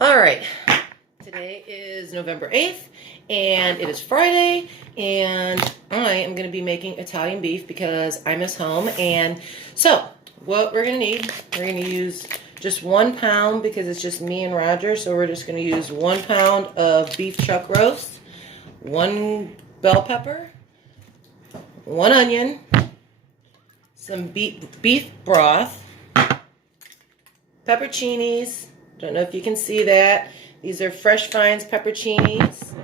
All right, today is November 8th, and it is Friday, and I am going to be making Italian beef because I miss home. And so, what we're going to need, we're going to use just 1 pound because it's just me and Roger, so we're just going to use 1 pound of beef chuck roast, 1 bell pepper, 1 onion, some beef broth, pepperoncinis. Don't know if you can see that. These are Fresh Finds pepperoncinis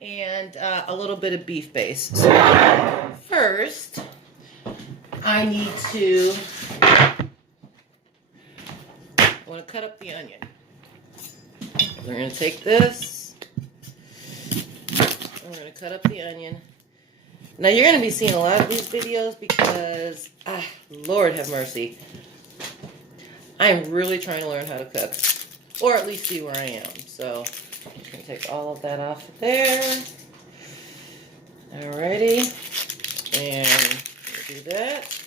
and a little bit of beef base. So first, I want to cut up the onion. We're going to take this, and we're going to cut up the onion. Now you're going to be seeing a lot of these videos because, Lord have mercy, I'm really trying to learn how to cook. Or at least see where I am. So I'm just going to take all of that off of there. Alrighty. And do that.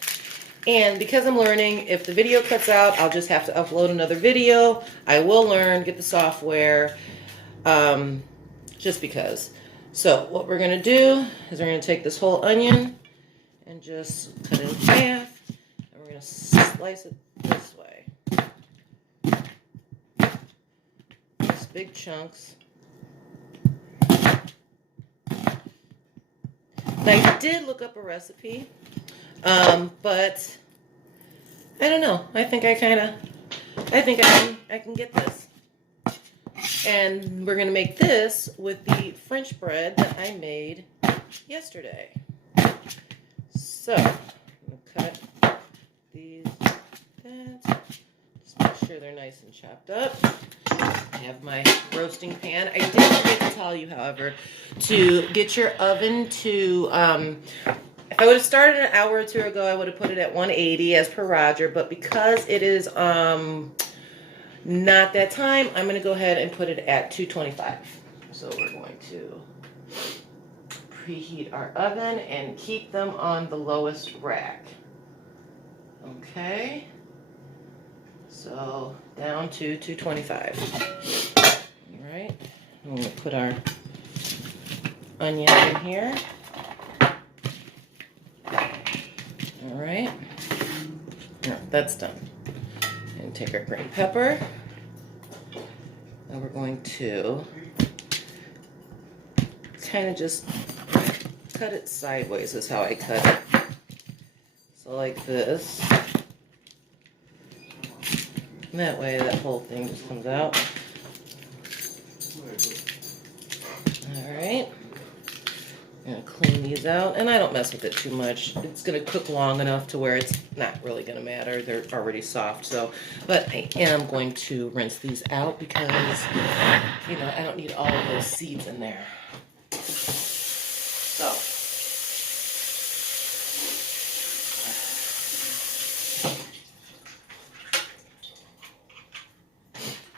And because I'm learning, if the video cuts out, I'll just have to upload another video. I will learn, get the software, just because. So what we're going to do is we're going to take this whole onion and just cut it in half. And we're going to slice it this way. Big chunks. Now, I did look up a recipe, but I don't know. I think I can get this. And we're gonna make this with the French bread that I made yesterday. So I'm gonna cut these like that. Just make sure they're nice and chopped up. I have my roasting pan. I did forget to tell you, however, to get your oven to, if I would have started an hour or two ago, I would have put it at 180 as per Roger, but because it is not that time, I'm going to go ahead and put it at 225. So we're going to preheat our oven and keep them on the lowest rack. Okay. So down to 225. All right, I'm going to put our onion in here. All right, no, that's done. And take our green pepper. And we're going to kind of just cut it sideways is how I cut it. So like this. That way that whole thing just comes out. Alright. I'm going to clean these out. And I don't mess with it too much. It's going to cook long enough to where it's not really going to matter. They're already soft. So, but I am going to rinse these out because, you know, I don't need all of those seeds in there. So.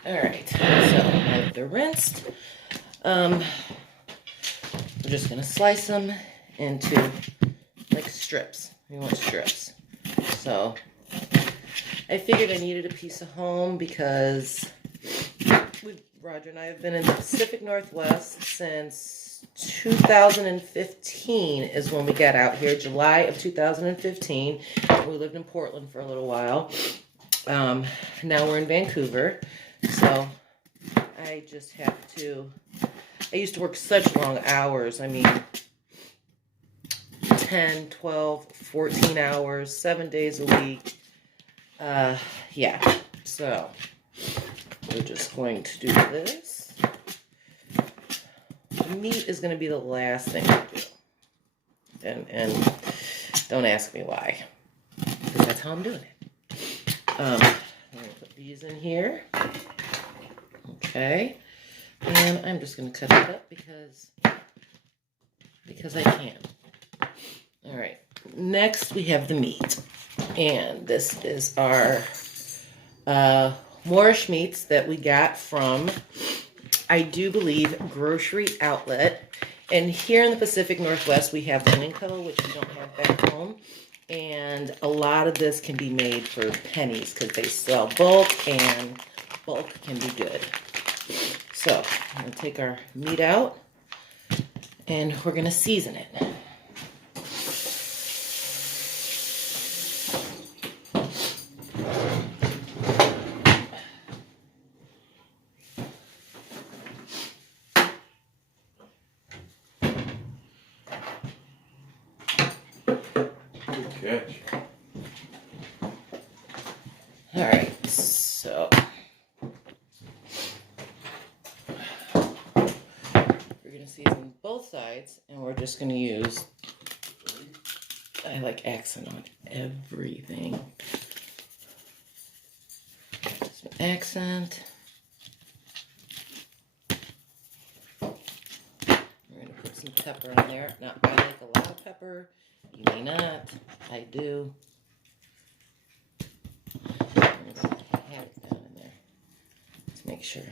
Alright, so now that they're rinsed, we're just going to slice them into like strips. We want strips. So I figured I needed a piece of home because Roger and I have been in the Pacific Northwest since 2015 is when we got out here, July of 2015. We lived in Portland for a little while. Now we're in Vancouver. So I just have to, I used to work such long hours. I mean, 10, 12, 14 hours, 7 days a week. Yeah, so we're just going to do this. The meat is going to be the last thing I do. And don't ask me why, because that's how I'm doing it. I'm going to put these in here. Okay, and I'm just going to cut it up because I can. All right, next we have the meat, and this is our Moorish meats that we got from, I do believe, Grocery Outlet. And here in the Pacific Northwest, we have Winco, which we don't have back home. And a lot of this can be made for pennies because they sell bulk, and bulk can be good. So I'm going to take our meat out and we're going to season it. Good catch. All right, so we're going to season both sides, and we're just going to use, I like accent on everything. Just an accent. We're going to put some pepper in there. Now, I like a lot of pepper. You may not. I do. Have it down in there. Just make sure it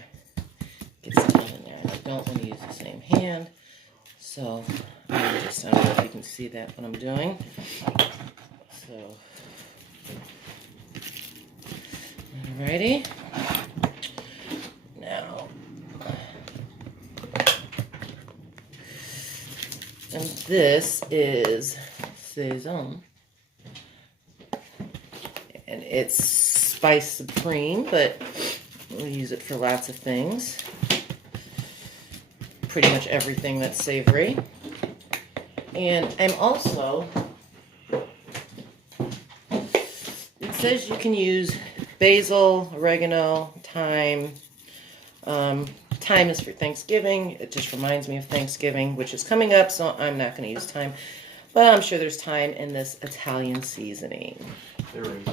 gets down in there. I don't want to use the same hand, so I don't know if you can see that what I'm doing. So, alrighty. Now, and this is Saison, and it's Spice Supreme, but we'll use it for lots of things. Pretty much everything that's savory. And I'm also, it says you can use basil, oregano, thyme. Thyme is for Thanksgiving. It just reminds me of Thanksgiving, which is coming up, so I'm not going to use thyme. But I'm sure there's thyme in this Italian seasoning. There is.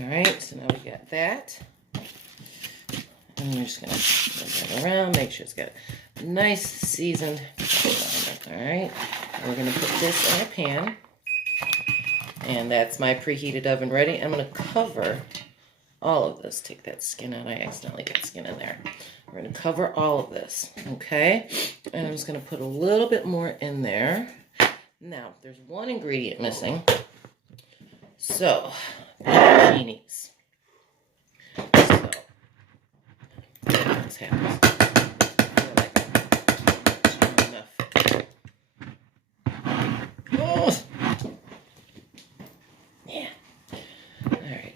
Alright, so now we got that. And we're just going to move that around, make sure it's got a nice seasoned. Alright, we're going to put this in a pan. And that's my preheated oven ready. I'm going to cover all of this. Take that skin out. I accidentally got skin in there. We're going to cover all of this. Okay? And I'm just going to put a little bit more in there. Now, there's one ingredient missing. So, pepperoncinis. So, this happens. Oh. Yeah. All right.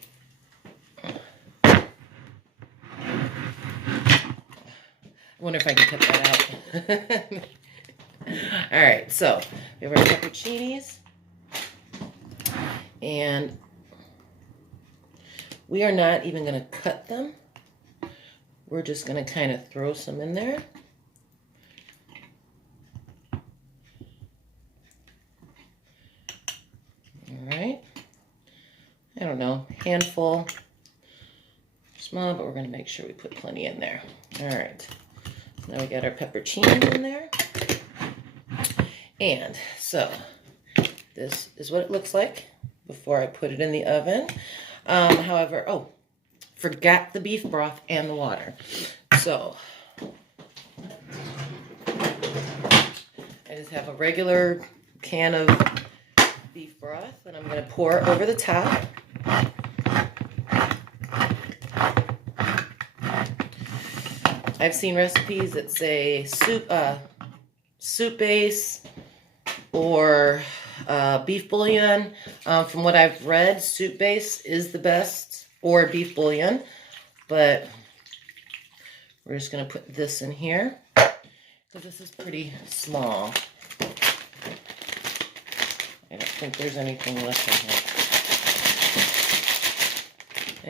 I wonder if I can cut that out. All right, so we have our pepperoncinis, and we are not even going to cut them. We're just going to kind of throw some in there. All right. I don't know, handful, small, but we're going to make sure we put plenty in there. All right. Now we got our pepperoncinis in there. And so this is what it looks like before I put it in the oven. However, forgot the beef broth and the water. So I just have a regular can of beef broth and I'm going to pour over the top. I've seen recipes that say soup base or beef bouillon. From what I've read, soup base is the best, or beef bouillon. But we're just going to put this in here because this is pretty small. I don't think there's anything left in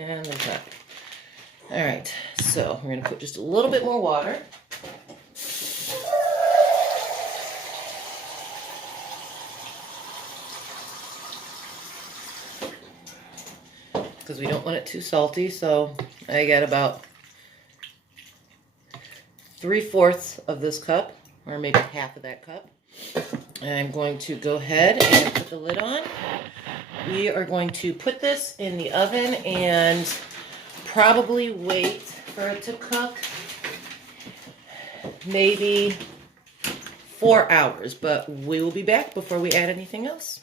here. And there's not. All right, so we're going to put just a little bit more water. Because we don't want it too salty, so I got about 3/4 of this cup, or maybe half of that cup. And I'm going to go ahead and put the lid on. We are going to put this in the oven and probably wait for it to cook maybe 4 hours, but we will be back before we add anything else.